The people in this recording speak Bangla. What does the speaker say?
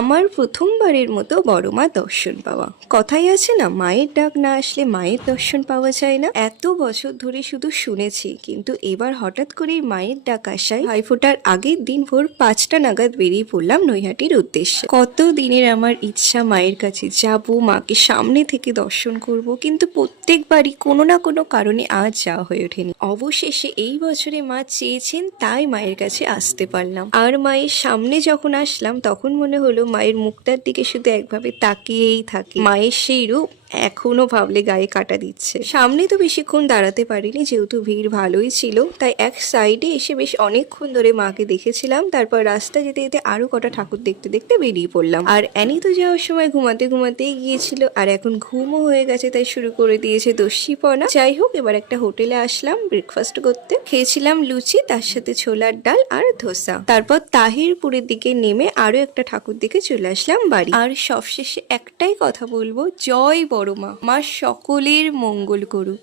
আমার প্রথমবারের মতো বড় মা দর্শন পাওয়া। কথাই আছে না, মায়ের ডাক না আসলে মায়ের দর্শন পাওয়া যায় না। এত বছর ধরে শুধু শুনেছি, কিন্তু এবার হঠাৎ করেই মায়ের ডাক আসায় ভাইফোঁটার আগের দিন ভোর 5টা নাগাদ বেরিয়ে পড়লাম নৈহাটির উদ্দেশ্যে। কত দিনের আমার ইচ্ছা মায়ের কাছে যাব, মাকে সামনে থেকে দর্শন করব, কিন্তু প্রত্যেকবারই কোনো না কোনো কারণে আজ যাওয়া হয়ে ওঠেনি। অবশেষে এই বছরে মা চেয়েছেন, তাই মায়ের কাছে আসতে পারলাম। আর মায়ের সামনে যখন আসলাম তখন মনে হলো মায়ের মুখটার দিকে শুধু একভাবে তাকিয়েই থাকি। মায়ের সেই রূপ এখনো ভাবলে গায়ে কাটা দিচ্ছে। সামনে তো বেশিক্ষণ দাঁড়াতে পারিনি, যেহেতু ভিড় ভালোই ছিল, তাই এক সাইডে এসে বেশ অনেকক্ষণ ধরে মাকে দেখেছিলাম। তারপর রাস্তা যেতে যেতে আরো কটা ঠাকুর দেখতে দেখতে বেরিয়ে পড়লাম। আর অ্যানি তো যাওয়ার সময় ঘুমাতে ঘুমাতেই গিয়েছিল, আর এখন ঘুমও হয়ে গেছে, তাই শুরু করে দিয়েছে দস্যিপনা। যাই হোক, এবার একটা হোটেলে আসলাম ব্রেকফাস্ট করতে। খেয়েছিলাম লুচি, তার সাথে ছোলার ডাল আর ধোসা। তারপর তাহিরপুরের দিকে নেমে আরো একটা ঠাকুর দেখে চলে আসলাম বাড়ি। আর সবশেষে একটাই কথা বলবো, জয় বড় মা, মা সকলের মঙ্গল করুক।